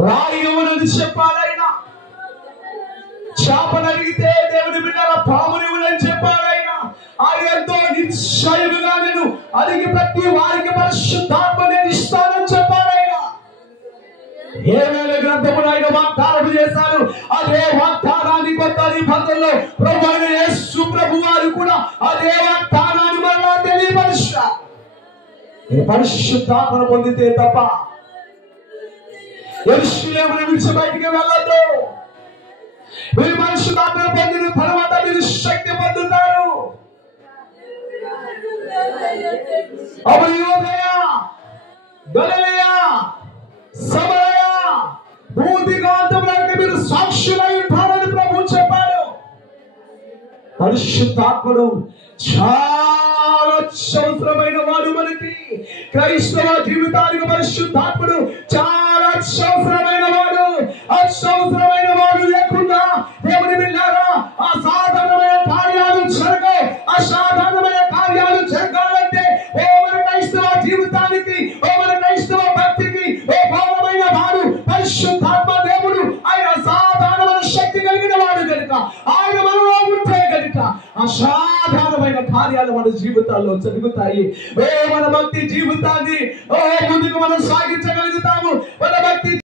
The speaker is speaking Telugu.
రాయవనని చెప్పాలైనా, చేపను అడిగితే దేవుని బిడ్డల పామునివ్వనని చెప్పాలైనా, ఆయన ఎంతో నిశ్చయముగా నేను అడిగి ప్రతి వారికి పరిశుద్ధాత్మ నేను ఇస్తానని చెప్పాలైనా. ఏమేల గ్రంథములు ఆయన వాగ్దానం చేశారు. అదే వాగ్దానాన్ని కొత్త నిబంధనలో ప్రభువైన యేసు ప్రభు వారు కూడా అదే వాగ్దానాన్ని మరలా తెలియపరిచారు. పరిశుద్ధాత్మను పొందితే తప్ప యెరూషలేమును విడిచి బయటికి వెళ్ళొద్దు. మీరు పరిశుద్ధాత్మను పొందిన తర్వాత మీరు శక్తి పొందుతారు. అప్పుడు యూదయ, గలిలయ, సమరయ, భూదిగంతములకు మీరు సాక్షులై ఉంటారని ప్రభువు చెప్పాడు. పరిశుద్ధాత్ముడు చాలా అవసరమైన వాడు. మనకి క్రైస్తవ జీవితానికి పరిశుద్ధాత్ముడు చాలా అవసరమైన వాడు. అవసరమైన వాడు లేకుండా దేవుని బిడ్డలారా అసాధారణమైన కార్యాలు జరగవు. అసాధారణమైన కార్యాలు జరగాలంటే ఓ మన క్రైస్తవ జీవితానికి, ఓ మన క్రైస్తవ భక్తికి ఓ భావమైన వాడు పరిశుద్ధాత్మ దేవుడు. ఆయన అసాధారణమైన శక్తి కలిగిన వాడు కనుక, ఆయన మనలో ఉంటే కనుక అసాధారణమైన కార్యాలు మన జీవితాల్లో జరుగుతాయి. మన భక్తి జీవితాన్ని ముందుకు మనం సాగించగలుగుతాము. మన భక్తి